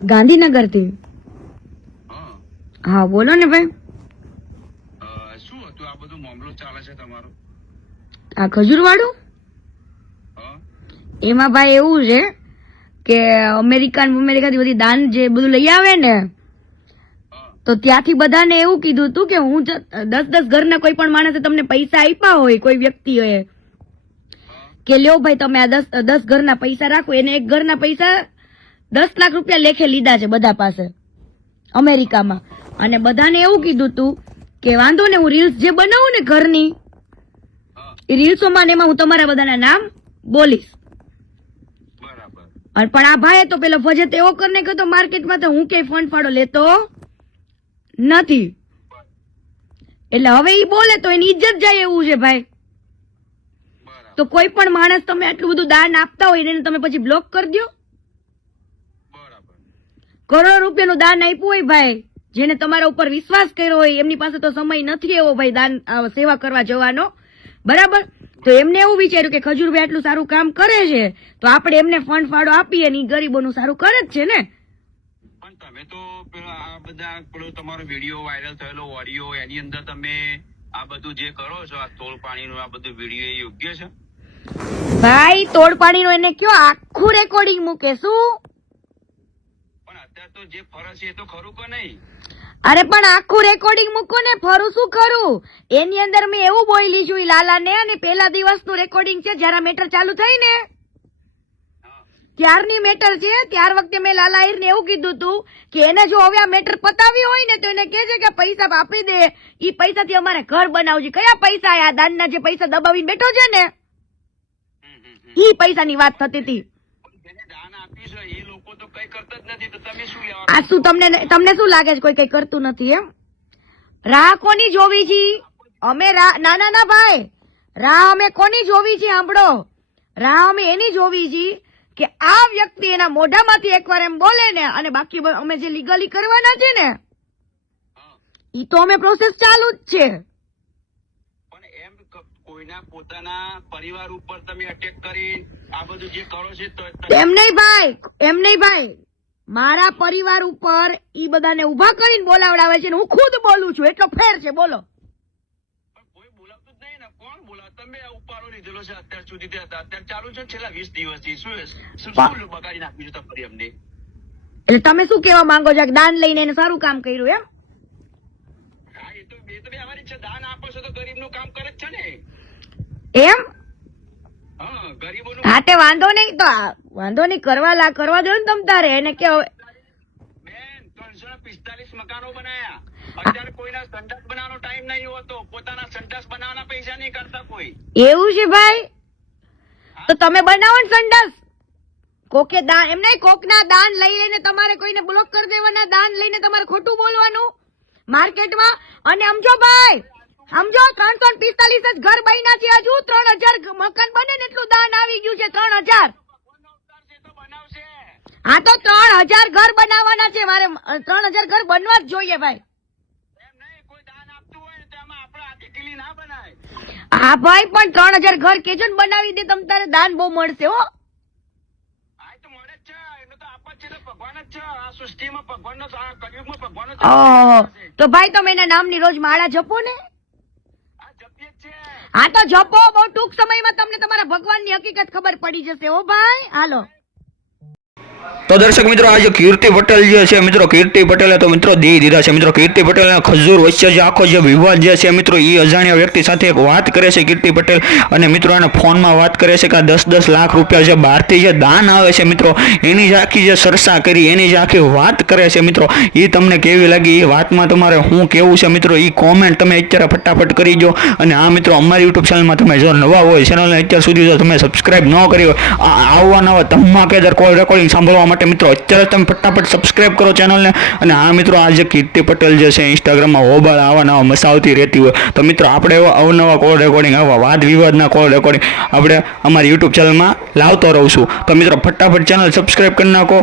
ગાંધીનગર થી. હા બોલો ને ભાઈ. શું હતું આ બધું મામલો ચાલે છે તમારો? આ ખજૂર વાળું એમાં ભાઈ એવું છે કે અમેરિકાથી બધી દાન જે બધું લઈ આવે ને, તો ત્યાંથી બધાને એવું કીધું હતું કે હું 10 ઘરના કોઈ પણ માણસે તમને પૈસા આપ્યા હોય, કોઈ વ્યક્તિઓએ કે લ્યો ભાઈ તમે આ 10 ઘરના પૈસા રાખો, એને એક ઘરના પૈસા 10 લાખ રૂપિયા લેખે લીધા છે બધા પાસે અમેરિકામાં. અને બધાને એવું કીધું હતું કે વાંધો ને હું રીલ્સ જે બનાવું ને ઘરની, એ રીલ્સોમાં ને એમાં હું તમારા બધાના નામ બોલીશ. પણ આ ભાઈ તો પેલો ફજત એવો કરીને ગયો માર્કેટમાં, તો હું કઈ ફંડ ફાળો લેતો નથી, એટલે હવે ઈ બોલે તો એની ઇજ્જત જાય એવું છે ભાઈ. તો કોઈ પણ માણસ તમે આટલું બધું દાન આપતા હોય એને તમે પછી બ્લોક કરી દો. કરોડો રૂપિયાનું દાન આપ્યું હોય ભાઈ, જેને તમારા ઉપર વિશ્વાસ કર્યો હોય, એમની પાસે તો સમય નથી એવો ભાઈ દાન સેવા કરવા જવાનો, બરાબર? તો એમને એવું વિચાર્યું કે ખજૂરભાઈ આટલું સારું કામ કરે છે તો આપણે એમને ફંડ ફાળો આપીએ ને, ગરીબોનું સારું કરે જ છે ને. પણ તમે તો પેલા આ બધા પેલો તમારો વિડીયો વાયરલ થયેલો ઓડિયો, એની અંદર તમે આ બધું જે કરો છો, આ તોડ પાણીનું આ બધું વિડીયો, એ યોગ્ય છે? ભાઈ તોડ પાણીનું એને કયો આખું રેકોર્ડિંગ મૂકે શું? પણ અત્યારે તો જે ફરજ છે એ તો ખરું કે નહીં? અરે પણ આખું રેકોર્ડિંગ મૂકો ને, ફરું શું ખરું? એની અંદર મેં એવું બોલી છું લાલા ને, અને પહેલા દિવસનું રેકોર્ડિંગ છે, જયારે મેટર ચાલુ થઈ ને ત્યારની મેટર છે. ત્યાર વખતે મેં લાલા આહિર ને એવું કીધું હતું કે એને જો હવે આ મેટર પતાવી હોય ને તો એને કહેજે કે પૈસા આપી દે, ઈ પૈસાથી અમારે ઘર બનાવજે. કયા પૈસા? આ દાનના જે પૈસા દબાવીને બેઠો છે ને, ઈ પૈસાની વાત થતી હતી. આ શું તમને શું લાગે છે કોઈ કઈ કરતું નથી એમ? રાહ કોની જોવી છે અમે? ના ના ના ભાઈ, રાહ અમે કોની જોવી છે સાંભળો, રાહ અમે એની જોવી છે કે આ વ્યક્તિ એના મોઢામાંથી એકવાર એમ બોલે ને, અને બાકી અમે જે લીગલી કરવાના છે ને ઈ તો અમે પ્રોસેસ ચાલુ જ છે. પણ એમ કોઈના પોતાના પરિવાર ઉપર તમે અટેક કરી આ બધું જે કરો છો એમ નહીં ભાઈ, એમ નહીં ભાઈ, મારા પરિવાર ઉપર ઈ બધાને ઉભા કરીને બોલાવડાવે છે ને હું ખુદ બોલું છું, એટલો ફેર છે. બોલો કોઈ બોલાવતું જ નહીં ને, કોણ બોલાવ? તમે ઉપાડો લીધેલો છે અત્યાર સુધી, અત્યારે ચાલુ છે છેલ્લા 20 દિવસથી. શું બગાડી નાખ્યું છે તમારી અમને? એટલે તમે શું કેવા માંગો છો કે દાન લઈને એને સારું કામ કર્યું એમ? હા, એ તો વ્યવહારિક છે. દાન આપો છો તો ગરીબનું કામ કરે જ છે ને એમ. હા, ગરીબોનું. હા તે વાંધો નહીં, તો વાંધો નહીં, કરવા દો ને તમ તારે એને કે બેન 345 મકાનો બનાયા, અત્યારે કોઈના સંડાસ બનાવવાનો ટાઈમ નહીં હોતો, પોતાના સંડાસ બનાવવાના પૈસા નહીં કરતા કોઈ. એવું છે ભાઈ? તો તમે બનાવો ને સંડાસ. કોકે દાન એમ નહીં, કોકના દાન લઈ લઈને તમારે કોઈને બ્લોક કરી દેવાના, દાન લઈને તમારે ખોટું બોલવાનું માર્કેટમાં. અને સમજો ભાઈ, સમજો 345 જ ઘર બન્યા છે, હજુ 3000 મકાન બને ને એટલું દાન આવી ગયું છે. 3000. હા તો 3000 ઘર બનાવવાના છે મારે, 3000 ઘર બનવા જ જોઈએ ભાઈ. હા ભાઈ, પણ 3000 ઘર કેજો ને બનાવી દે તમ તારે દાન બહુ મળશે હો. તો ભાઈ તમે એના નામની રોજ માળા જપો ને. હા તો જપો, બહુ ટૂંક સમયમાં તમને તમારા ભગવાનની હકીકત ખબર પડી જશે હો ભાઈ. હાલો. તો દર્શક મિત્રો, આજે કીર્તિ પટેલ જે છે મિત્રો, કીર્તિ પટેલે તો મિત્રો દઈ દીધા છે મિત્રો. કીર્તિ પટેલ ખજૂર વચ્ચે જે આખો જે વિવાદ જે છે મિત્રો, એ અજાણ્યા વ્યક્તિ સાથે એક વાત કરે છે કીર્તિ પટેલ, અને મિત્રો એને ફોનમાં વાત કરે છે કે 10 લાખ રૂપિયા જે બહારથી જે દાન આવે છે મિત્રો, એની જ આખી જે ચર્ચા કરી, એની જ આખી વાત કરે છે મિત્રો. એ તમને કેવી લાગી, એ વાતમાં તમારે શું કેવું છે મિત્રો, એ કોમેન્ટ તમે અત્યારે ફટાફટ કરી દો. અને આ મિત્રો અમારી યુટ્યુબ ચેનલમાં તમે જો નવા હોય, ચેનલને અત્યાર સુધી જો તમે સબસ્ક્રાઇબ ન કરી હોય, આવવા નવા ધમાકેદાર કોલ રેકોર્ડિંગ સાંભળવા માટે મિત્રો અત્યારે તમે ફટાફટ સબસ્ક્રાઇબ કરો ચેનલને. અને આ મિત્રો આજે કીર્તિ પટેલ જે છે ઇન્સ્ટાગ્રામમાં હોબાળ આવા નવા મસાવતી રહેતી હોય, તો મિત્રો આપણે એવા અવનવા કોલ રેકોર્ડિંગ, આવા વાદ વિવાદના કોલ રેકોર્ડિંગ આપણે અમારી યુટ્યુબ ચેનલમાં લાવતો રહું છું. તો મિત્રો ફટાફટ ચેનલ સબસ્ક્રાઇબ કરી નાખો.